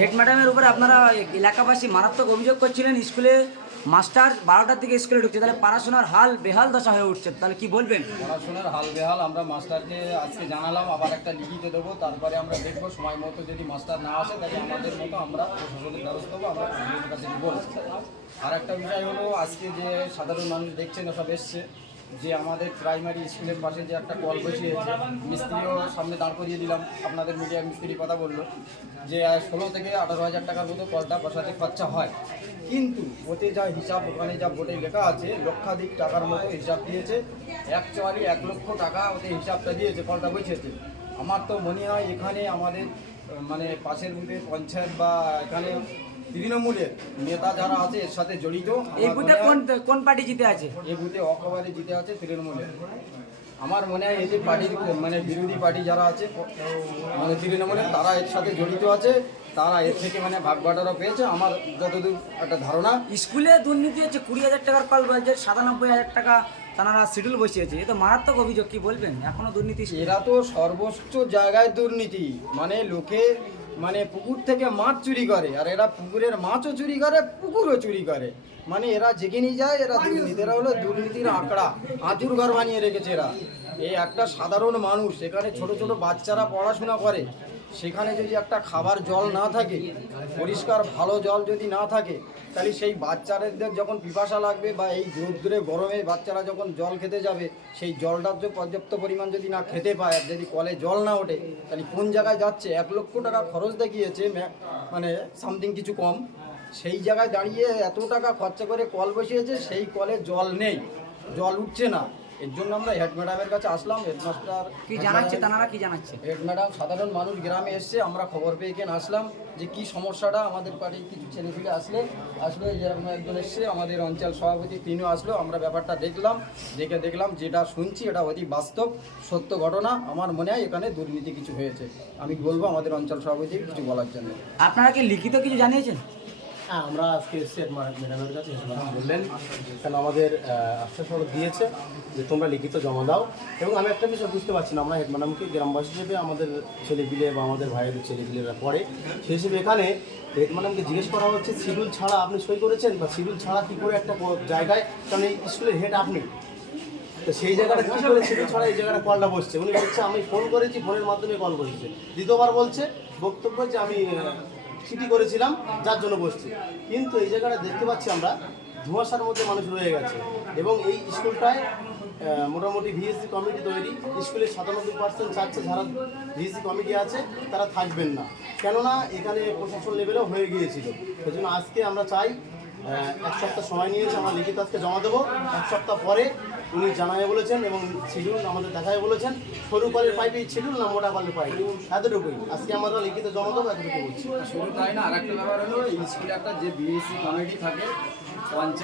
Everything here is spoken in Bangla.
হেড ম্যাডামের উপরে আপনারা এলাকাবাসী মারাত্মক অভিযোগ করছিলেন, স্কুলে মাস্টার 12টার দিকে স্কুলে ঢুকছে, তাহলে পড়াশোনার হাল বেহাল দশা হয়ে উঠছে, তাহলে কি বলবেন? পড়াশোনার হাল বেহাল। আমরা মাস্টারকে আজকে জানালাম, আবার একটা লিখিত দেবো, তারপরে আমরা দেখবো সময় মতো যদি মাস্টার না আসে তাহলে আমাদের মতো আমরা প্রশাসনিক ব্যবস্থা হবো, আমরা প্রশাসনের কাছে বলবো। আর একটা বিষয় হলো, আজকে যে সাধারণ মানুষ দেখছেন সব এসছে, যে আমাদের প্রাইমারি স্কুলের পাশে যে একটা কল বসিয়েছে, মিস্ত্রিও সামনে দাঁড় করিয়ে দিলাম, আপনাদের মিডিয়ার মিস্ত্রির কথা বললো যে 16 থেকে 18,000 টাকার মতো কলটা বসাতে খরচা হয়, কিন্তু ওতে যা হিসাব, ওখানে যা বোর্ডে লেখা আছে লক্ষাধিক টাকার মতো হিসাব দিয়েছে। অ্যাকচুয়ালি 1 লক্ষ টাকা ওতে হিসাবটা দিয়েছে, কলটা বসিয়েছে। আমার তো মনে হয় এখানে আমাদের মানে পাশের বুথে পঞ্চায়েত বা এখানে তৃণমূলের নেতা যারা আছে এর সাথে জড়িত। এই বুথে কোন পার্টি জিতে আছে? এই বুথে অকবারে জিতে আছে তৃণমূলের। আমার মনে হয় এই যে পার্টির মানে বিরোধী পার্টি যারা আছে মানে তৃণমূলের, তারা এর সাথে জড়িত আছে, তারা এর থেকে মানে ভাগ বাটোয়ারা পেয়েছে আমার যতদূর একটা ধারণা। স্কুলে দুর্নীতি হচ্ছে, 20,000 টাকার কল বলছে, 97,000 টাকা তারা শিডিউল বসিয়েছে, এ তো মারাত্মক অভিযোগ, কি বলবেন? এখনো দুর্নীতি? এরা তো সর্বোচ্চ জায়গায় দুর্নীতি, মানে লোকে মানে পুকুর থেকে মাছ চুরি করে, আর এরা পুকুরের মাছও চুরি করে, পুকুরও চুরি করে, মানে এরা যেখানেই যায় এরা দুর্নীতি। এরা হলো দুর্নীতির আঁকড়া, আঁচুর ঘর বানিয়ে রেখেছে এরা। এই একটা সাধারণ মানুষ, এখানে ছোট ছোট বাচ্চারা পড়াশোনা করে, সেখানে যদি একটা খাবার জল না থাকে, পরিষ্কার ভালো জল যদি না থাকে, তাহলে সেই বাচ্চাদের যখন পিপাসা লাগবে বা এই রোদ্দুরে গরমে বাচ্চারা যখন জল খেতে যাবে, সেই জলটার যে পর্যাপ্ত পরিমাণ যদি না খেতে পায়, আর যদি কলে জল না ওঠে, তাহলে কোন জায়গায় যাচ্ছে? 1 লক্ষ টাকা খরচ দেখিয়েছে, মানে সামথিং কিছু কম, সেই জায়গায় দাঁড়িয়ে এত টাকা খরচা করে কল বসিয়েছে, সেই কলে জল নেই, জল উঠছে না। এর জন্য আমরা হেড ম্যাডামের কাছে আসলাম। হেডমাস্টার কি জানাচ্ছে, তারা কি জানাচ্ছে? হেড ম্যাডাম সাধারণ মানুষ গ্রামে এসছে, আমরা খবর পেয়ে এখানে আসলাম যে কি সমস্যাটা। আমাদের পার্টির কিছু ছেলেপিলে আসলো, যেরকম একজন এসছে আমাদের অঞ্চল সভাপতি, তিনিও আসলো। আমরা ব্যাপারটা দেখলাম, যেটা শুনছি এটা অতি বাস্তব সত্য ঘটনা। আমার মনে হয় এখানে দুর্নীতি কিছু হয়েছে। আমি বলবো আমাদের অঞ্চল সভাপতি কিছু বলার জন্য। আপনারা কি লিখিত কিছু জানিয়েছেন? হ্যাঁ, আমরা আজকে এসেছি ম্যাডামের কাছে, ম্যাডাম বললেন কেন আমাদের আশ্বাস দিয়েছে যে তোমরা লিখিত জমা দাও। এবং আমি একটা বিষয় বুঝতে পারছি না, আমরা হেড ম্যাডামকে গ্রামবাসী হিসেবে আমাদের ছেলেপিলে বা আমাদের ভাইয়ের ছেলেপিলেরা পড়ে, সেই হিসেবে এখানে হেড ম্যাডামকে জিজ্ঞেস করা হচ্ছে শিডিউল ছাড়া আপনি সই করেছেন, বা শিডিউল ছাড়া কী করে একটা জায়গায়, কারণ এই স্কুলের হেড আপনি, তো সেই জায়গাটা কী করে শিডিউল ছাড়া এই জায়গাটা কলটা বসছে? উনি বলছে আমি ফোন করেছি, ফোনের মাধ্যমে কল করেছে। দ্বিতীয়বার বলছে বক্তব্য যে আমি চিঠি করেছিলাম যার জন্য বসছি। কিন্তু এই জায়গাটা দেখতে পাচ্ছি আমরা ধোঁয়াশার মধ্যে মানুষ রয়ে গেছে। এবং এই স্কুলটায় মোটামুটি ভিএসসি কমিটি তৈরি, স্কুলের 97% চাচ্ছে যারা ভিএসসি কমিটি আছে তারা থাকবেন না, কেননা এখানে প্রশাসন লেভেলেও হয়ে গিয়েছিল। সেই জন্য আজকে আমরা চাই 1 সপ্তাহ সময় নিয়েছে, আমরা লিখিত আজকে জমা দেবো। 1 সপ্তাহ পরে উনি জানায় বলেছেন এবং শিডিউল আমাদের দেখায় বলেছেন সরু কলের পাইপেই শিডিউল না মোটা কলের পাইপ, এতটুকুই। আজকে আমরা লিখিত জমা দেবো, এতটুকু বলছি। শুরু তাই না, আর একটা ব্যাপার হলো এই স্কুলে একটা যে বিএসসি কমিটি থাকে, পঞ্চায়েত